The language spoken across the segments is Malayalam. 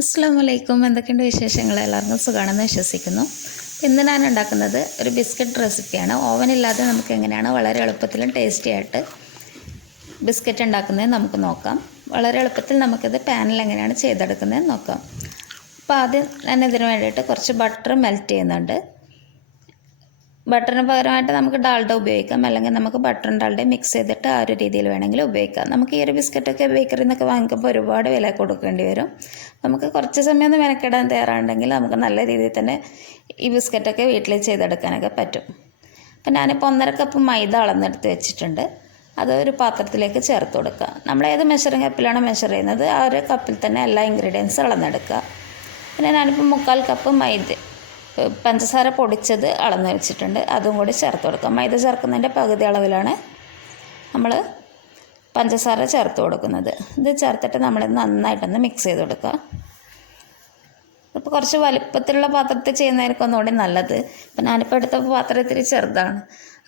അസ്സലാമലൈക്കും. എന്തൊക്കെയുണ്ട് വിശേഷങ്ങൾ? എല്ലാവർക്കും സുഖമാണെന്ന് വിശ്വസിക്കുന്നു. ഇന്ന് ഞാൻ ഉണ്ടാക്കുന്നത് ഒരു ബിസ്ക്കറ്റ് റെസിപ്പിയാണ്. ഓവനില്ലാതെ നമുക്ക് എങ്ങനെയാണ് വളരെ എളുപ്പത്തിലും ടേസ്റ്റി ആയിട്ട് ബിസ്ക്കറ്റ് ഉണ്ടാക്കുന്നത് നമുക്ക് നോക്കാം. വളരെ എളുപ്പത്തിൽ നമുക്കിത് പാനിൽ എങ്ങനെയാണ് ചെയ്തെടുക്കുന്നത് നോക്കാം. അപ്പോൾ ആദ്യം ഞാൻ ഇതിന് വേണ്ടിയിട്ട് കുറച്ച് ബട്ടർ മെൽറ്റ് ചെയ്യുന്നുണ്ട്. ബട്ടറിന് പകരമായിട്ട് നമുക്ക് ഡാൽഡ ഉപയോഗിക്കാം, അല്ലെങ്കിൽ നമുക്ക് ബട്ടറും ഡാൽഡയും മിക്സ് ചെയ്തിട്ട് ആ ഒരു രീതിയിൽ വേണമെങ്കിൽ ഉപയോഗിക്കാം. നമുക്ക് ഈ ഒരു ബിസ്ക്കറ്റൊക്കെ ബേക്കറിയിൽ നിന്നൊക്കെ വാങ്ങിക്കുമ്പോൾ ഒരുപാട് വില കൊടുക്കേണ്ടി വരും. നമുക്ക് കുറച്ച് സമയം ഒന്ന് മെനക്കെടാൻ തയ്യാറാണെങ്കിൽ നമുക്ക് നല്ല രീതിയിൽ തന്നെ ഈ ബിസ്ക്കറ്റൊക്കെ വീട്ടിൽ ചെയ്തെടുക്കാനൊക്കെ പറ്റും. അപ്പം ഞാനിപ്പോൾ 1.5 കപ്പ് മൈദ അളന്നെടുത്ത് വെച്ചിട്ടുണ്ട്. അത് ഒരു പാത്രത്തിലേക്ക് ചേർത്ത് കൊടുക്കുക. നമ്മൾ ഏത് മെഷറിംഗ് കപ്പിലാണോ മെഷർ ചെയ്യുന്നത് ആ ഒരു കപ്പിൽ തന്നെ എല്ലാ ഇൻഗ്രീഡിയൻസും അളന്നെടുക്കുക. പിന്നെ ഞാനിപ്പോൾ 1/4 കപ്പ് പഞ്ചസാര പൊടിച്ചത് അളന്ന് വെച്ചിട്ടുണ്ട്, അതും കൂടി ചേർത്ത് കൊടുക്കാം. മൈദ ചേർക്കുന്നതിൻ്റെ പകുതി അളവിലാണ് നമ്മൾ പഞ്ചസാര ചേർത്ത് കൊടുക്കുന്നത്. ഇത് ചേർത്തിട്ട് നമ്മൾ നന്നായിട്ടൊന്ന് മിക്സ് ചെയ്ത് കൊടുക്കുക. ഇപ്പോൾ കുറച്ച് വലിപ്പത്തിലുള്ള പാത്രത്തിൽ ചെയ്യുന്നതായിരിക്കും ഒന്നുകൂടി നല്ലത്. ഇപ്പം ഞാനിപ്പോൾ എടുത്ത പാത്രം ഇത്തിരി ചെറുതാണ്,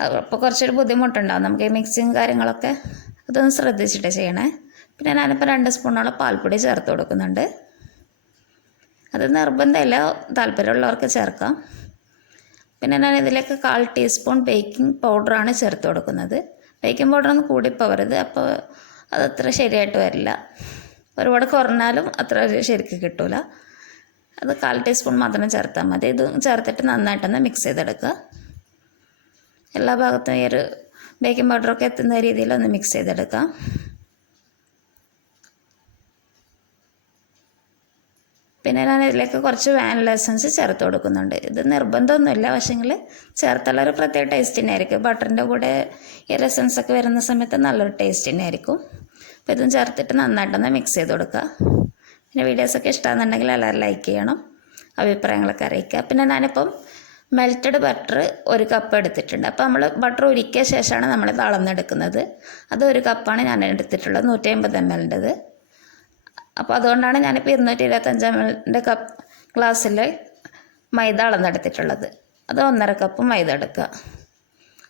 അപ്പോൾ കുറച്ചൊരു ബുദ്ധിമുട്ടുണ്ടാകും നമുക്ക് ഈ മിക്സിങ് കാര്യങ്ങളൊക്കെ. അതൊന്ന് ശ്രദ്ധിച്ചിട്ട് ചെയ്യണേ. പിന്നെ ഞാനിപ്പോൾ 2 സ്പൂണോളം പാൽപ്പൊടി ചേർത്ത് കൊടുക്കുന്നുണ്ട്. അത് നിർബന്ധമില്ല, താല്പര്യമുള്ളവർക്ക് ചേർക്കാം. പിന്നെ ഞാൻ ഇതിലേക്ക് 1/4 ടീസ്പൂൺ ബേക്കിംഗ് പൗഡറാണ് ചേർത്ത് കൊടുക്കുന്നത്. ബേക്കിംഗ് പൗഡറൊന്ന് കൂടിപ്പോവരുത്, അപ്പോൾ അതത്ര ശരിയായിട്ട് വരില്ല. ഒരുപാട് കുറഞ്ഞാലും അത്ര ശരിക്ക് കിട്ടില്ല. അത് 1/4 ടീസ്പൂൺ മാത്രം ചേർത്താൽ മതി. ഇത് ചേർത്തിട്ട് നന്നായിട്ടൊന്ന് മിക്സ് ചെയ്തെടുക്കുക. എല്ലാ ഭാഗത്തും ഈ ഒരു ബേക്കിംഗ് പൗഡറൊക്കെ എത്തുന്ന രീതിയിലൊന്ന് മിക്സ് ചെയ്തെടുക്കാം. പിന്നെ ഞാൻ ഇതിലേക്ക് കുറച്ച് വാനില എസൻസ് ചേർത്ത് കൊടുക്കുന്നുണ്ട്. ഇത് നിർബന്ധമൊന്നുമില്ല, പക്ഷേങ്കിൽ ചേർത്തുള്ളൊരു പ്രത്യേക ടേസ്റ്റ് തന്നെയായിരിക്കും. ബട്ടറിൻ്റെ കൂടെ ഈ എസൻസൊക്കെ വരുന്ന സമയത്ത് നല്ലൊരു ടേസ്റ്റ് തന്നെയായിരിക്കും. അപ്പോൾ ഇതും ചേർത്തിട്ട് നന്നായിട്ടൊന്ന് മിക്സ് ചെയ്ത് കൊടുക്കുക. പിന്നെ വീഡിയോസൊക്കെ ഇഷ്ടമാണെന്നുണ്ടെങ്കിൽ എല്ലാവരും ലൈക്ക് ചെയ്യണം, അഭിപ്രായങ്ങളൊക്കെ അറിയിക്കുക. പിന്നെ ഞാനിപ്പം മെൽറ്റഡ് ബട്ടർ 1 കപ്പ് എടുത്തിട്ടുണ്ട്. അപ്പോൾ നമ്മൾ ബട്ടർ ഉരുക്കിയ ശേഷമാണ് നമ്മളിത് അളന്നെടുക്കുന്നത്. അത് 1 കപ്പാണ് ഞാൻ എടുത്തിട്ടുള്ളത്, 150 ml. അപ്പോൾ അതുകൊണ്ടാണ് ഞാനിപ്പോൾ 225 ml ഗ്ലാസ്സിൽ മൈദ അളന്നെടുത്തിട്ടുള്ളത്. അത് 1.5 കപ്പ് മൈദ എടുക്കുക.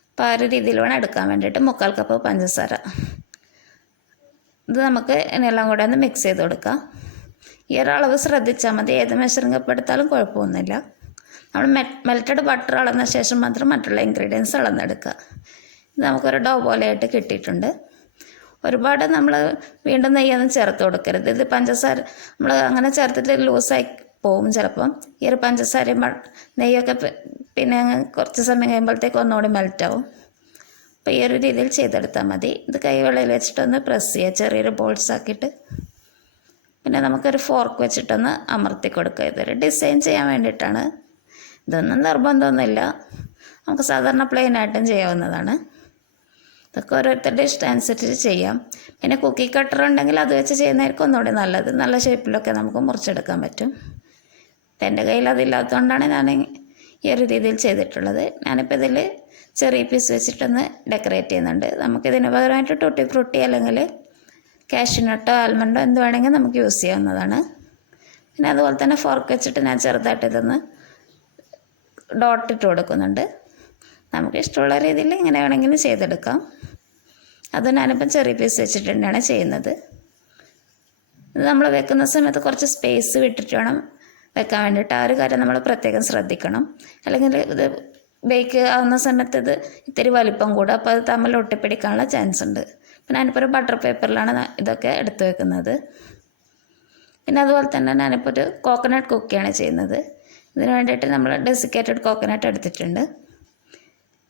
അപ്പോൾ ആ ഒരു രീതിയിൽ വേണം എടുക്കാൻ വേണ്ടിയിട്ട്. 1/4 കപ്പ് പഞ്ചസാര. ഇത് നമുക്ക് എല്ലാം കൂടെ ഒന്ന് മിക്സ് ചെയ്ത് കൊടുക്കാം. ഈ ഒരളവ് ശ്രദ്ധിച്ചാൽ മതി, ഏത് മെഷറിംഗ് കപ്പ് എടുത്താലും കുഴപ്പമൊന്നുമില്ല. നമ്മൾ മെൽറ്റഡ് ബട്ടർ അളന്ന ശേഷം മാത്രം മറ്റുള്ള ഇൻഗ്രീഡിയൻസ് അളന്നെടുക്കുക. ഇത് നമുക്കൊരു ഡോ പോലെയായിട്ട് കിട്ടിയിട്ടുണ്ട്. ഒരുപാട് നമ്മൾ വീണ്ടും നെയ്യൊന്നും ചേർത്ത് കൊടുക്കരുത്. ഇത് പഞ്ചസാര നമ്മൾ അങ്ങനെ ചേർത്തിട്ട് ലൂസായി പോവും ചിലപ്പം. ഈ ഒരു പഞ്ചസാരയും നെയ്യൊക്കെ പിന്നെ കുറച്ച് സമയം കഴിയുമ്പോഴത്തേക്ക് ഒന്നുകൂടി മെൽറ്റാവും. അപ്പോൾ ഈ ഒരു രീതിയിൽ ചെയ്തെടുത്താൽ മതി. ഇത് കൈവെള്ളയിൽ വെച്ചിട്ടൊന്ന് പ്രസ് ചെയ്യുക, ചെറിയൊരു ബോൾസ് ആക്കിയിട്ട്. പിന്നെ നമുക്കൊരു ഫോർക്ക് വെച്ചിട്ടൊന്ന് അമർത്തി കൊടുക്കുക. ഇതൊരു ഡിസൈൻ ചെയ്യാൻ വേണ്ടിയിട്ടാണ്. ഇതൊന്നും നിർബന്ധമൊന്നുമില്ല, നമുക്ക് സാധാരണ പ്ലെയിനായിട്ടും ചെയ്യാവുന്നതാണ്. ഇതൊക്കെ ഓരോരുത്തരുടെ ഇഷ്ടം അനുസരിച്ച് ചെയ്യാം. പിന്നെ കുക്കി കട്ടർ ഉണ്ടെങ്കിൽ അത് വെച്ച് ചെയ്യുന്നതായിരിക്കും ഒന്നുകൂടി നല്ലത്. നല്ല ഷേപ്പിലൊക്കെ നമുക്ക് മുറിച്ചെടുക്കാൻ പറ്റും. ഇപ്പം എൻ്റെ കയ്യിൽ അതില്ലാത്തതുകൊണ്ടാണ് ഞാൻ ഈ ഒരു രീതിയിൽ ചെയ്തിട്ടുള്ളത്. ഞാനിപ്പോൾ ഇതിൽ ചെറിയ പീസ് വെച്ചിട്ടൊന്ന് ഡെക്കറേറ്റ് ചെയ്യുന്നുണ്ട്. നമുക്കിതിന് പകരമായിട്ട് ടൂട്ടി ഫ്രൂട്ടി അല്ലെങ്കിൽ കാഷ്യൂനട്ടോ ആൽമണ്ടോ എന്ത് വേണമെങ്കിൽ നമുക്ക് യൂസ് ചെയ്യാവുന്നതാണ്. പിന്നെ അതുപോലെ തന്നെ ഫോർക്ക് വെച്ചിട്ട് ഞാൻ ചെറുതായിട്ട് ഇതൊന്ന് ഡോട്ടിട്ട് കൊടുക്കുന്നുണ്ട്. നമുക്ക് ഇഷ്ടമുള്ള രീതിയിൽ ഇങ്ങനെ വേണമെങ്കിലും ചെയ്തെടുക്കാം. അത് ഞാനിപ്പം ചെറിയ പീസ് വെച്ചിട്ട് തന്നെയാണ് ചെയ്യുന്നത്. ഇത് നമ്മൾ വെക്കുന്ന സമയത്ത് കുറച്ച് സ്പേസ് വിട്ടിട്ട് വേണം വെക്കാൻ വേണ്ടിയിട്ട്. ആ ഒരു കാര്യം നമ്മൾ പ്രത്യേകം ശ്രദ്ധിക്കണം. അല്ലെങ്കിൽ ഇത് ബേക്ക് ആവുന്ന സമയത്ത് ഇത് ഇത്തിരി വലിപ്പം കൂടും, അപ്പോൾ അത് തമ്മിൽ ഒട്ടിപ്പിടിക്കാനുള്ള ചാൻസ് ഉണ്ട്. പിന്നെ ഞാനിപ്പോൾ ഒരു ബട്ടർ പേപ്പറിലാണ് ഇതൊക്കെ എടുത്ത് വെക്കുന്നത്. പിന്നെ അതുപോലെ തന്നെ ഞാനിപ്പോൾ ഒരു കോക്കനട്ട് കുക്കിയാണ് ചെയ്യുന്നത്. ഇതിന് വേണ്ടിയിട്ട് നമ്മൾ ഡെസിക്കേറ്റഡ് കോക്കനട്ട് എടുത്തിട്ടുണ്ട്.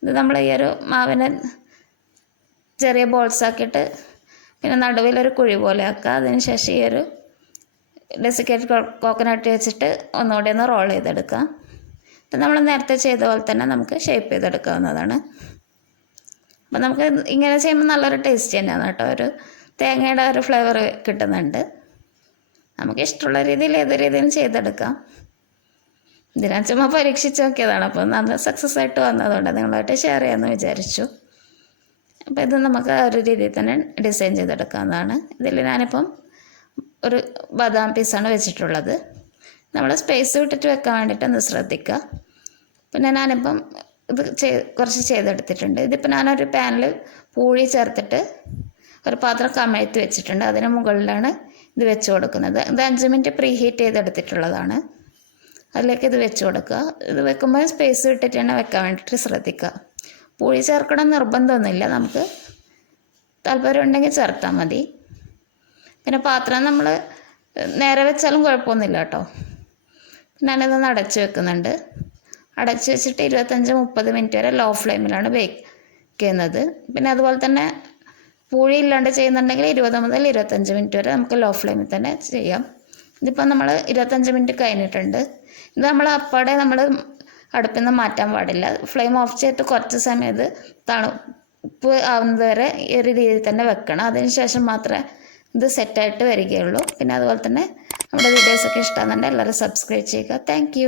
ഇത് നമ്മൾ ഈ ഒരു മാവിനെ ചെറിയ ബോൾസാക്കിയിട്ട് പിന്നെ നടുവിലൊരു കുഴി പോലെ ആക്കുക. അതിന് ശേഷം ഈ ഒരു ഡെസിക്കേറ്റഡ് കോക്കനട്ട് വെച്ചിട്ട് ഒന്നുകൂടി ഒന്ന് റോൾ ചെയ്തെടുക്കാം. ഇത് നമ്മൾ നേരത്തെ ചെയ്ത പോലെ തന്നെ നമുക്ക് ഷേപ്പ് ചെയ്തെടുക്കാവുന്നതാണ്. അപ്പോൾ നമുക്ക് ഇങ്ങനെ ചെയ്യുമ്പോൾ നല്ലൊരു ടേസ്റ്റ് തന്നെയാണ് കേട്ടോ. ഒരു തേങ്ങയുടെ ഒരു ഫ്ലേവർ കിട്ടുന്നുണ്ട്. നമുക്ക് ഇഷ്ടമുള്ള രീതിയിൽ ഏത് രീതിയിലും ചെയ്തെടുക്കാം. ഇത് ഞാൻ ചുമ്മാ പരീക്ഷിച്ച് നോക്കിയതാണ്. അപ്പോൾ നല്ല സക്സസ് ആയിട്ട് വന്നതുകൊണ്ട് നിങ്ങളായിട്ട് ഷെയർ ചെയ്യാമെന്ന് വിചാരിച്ചു. അപ്പോൾ ഇത് നമുക്ക് ആ ഒരു രീതിയിൽ തന്നെ ഡിസൈൻ ചെയ്തെടുക്കാവുന്നതാണ്. ഇതിൽ ഞാനിപ്പം ഒരു ബദാം പീസാണ് വെച്ചിട്ടുള്ളത്. നമ്മൾ സ്പേസ് വിട്ടിട്ട് വെക്കാൻ വേണ്ടിയിട്ടൊന്ന് ശ്രദ്ധിക്കുക. പിന്നെ ഞാനിപ്പം ഇത് കുറച്ച് ചെയ്തെടുത്തിട്ടുണ്ട്. ഇതിപ്പോൾ ഞാനൊരു പാനിൽ പൂഴി ചേർത്തിട്ട് ഒരു പാത്രം കമഴ്ത്തി വെച്ചിട്ടുണ്ട്. അതിന് മുകളിലാണ് ഇത് വെച്ച് കൊടുക്കുന്നത്. ഇത് 5 മിനിറ്റ് പ്രീ ഹീറ്റ് ചെയ്തെടുത്തിട്ടുള്ളതാണ്. അതിലേക്ക് ഇത് വെച്ച് കൊടുക്കുക. ഇത് വെക്കുമ്പോൾ സ്പേസ് വിട്ടിട്ട് തന്നെ വെക്കാൻ വേണ്ടിയിട്ട് ശ്രദ്ധിക്കുക. പുളി ചേർക്കണം നിർബന്ധമൊന്നുമില്ല, നമുക്ക് താല്പര്യം ഉണ്ടെങ്കിൽ ചേർത്താൽ മതി. പിന്നെ പാത്രം നമ്മൾ നേരെ വെച്ചാലും കുഴപ്പമൊന്നുമില്ല കേട്ടോ. ഞാനിതൊന്ന് അടച്ച് വെക്കുന്നുണ്ട്. അടച്ച് വെച്ചിട്ട് 25-30 മിനിറ്റ് വരെ ലോ ഫ്ലെയിമിലാണ് ബേക്ക് ചെയ്യുന്നത്. പിന്നെ അതുപോലെ തന്നെ പൂഴി ഇല്ലാണ്ട് ചെയ്യുന്നുണ്ടെങ്കിൽ 20 മുതൽ 25 മിനിറ്റ് വരെ നമുക്ക് ലോ ഫ്ലെയിമിൽ തന്നെ ചെയ്യാം. ഇതിപ്പോൾ നമ്മൾ 25 മിനിറ്റ് കഴിഞ്ഞിട്ടുണ്ട്. ഇത് നമ്മൾ അപ്പാടെ നമ്മൾ അടുപ്പിൽ നിന്ന് മാറ്റാൻ പാടില്ല. ഫ്ലെയിം ഓഫ് ചെയ്തിട്ട് കുറച്ച് സമയം ഇത് തണുപ്പ് ആവുന്നത് വരെ ഈ ഒരു രീതിയിൽ തന്നെ വെക്കണം. അതിനുശേഷം മാത്രമേ ഇത് സെറ്റായിട്ട് വരികയുള്ളൂ. പിന്നെ അതുപോലെ തന്നെ നമ്മുടെ വീഡിയോസൊക്കെ ഇഷ്ടമാകുന്നുണ്ടെങ്കിൽ എല്ലാവരും സബ്സ്ക്രൈബ് ചെയ്യുക. താങ്ക്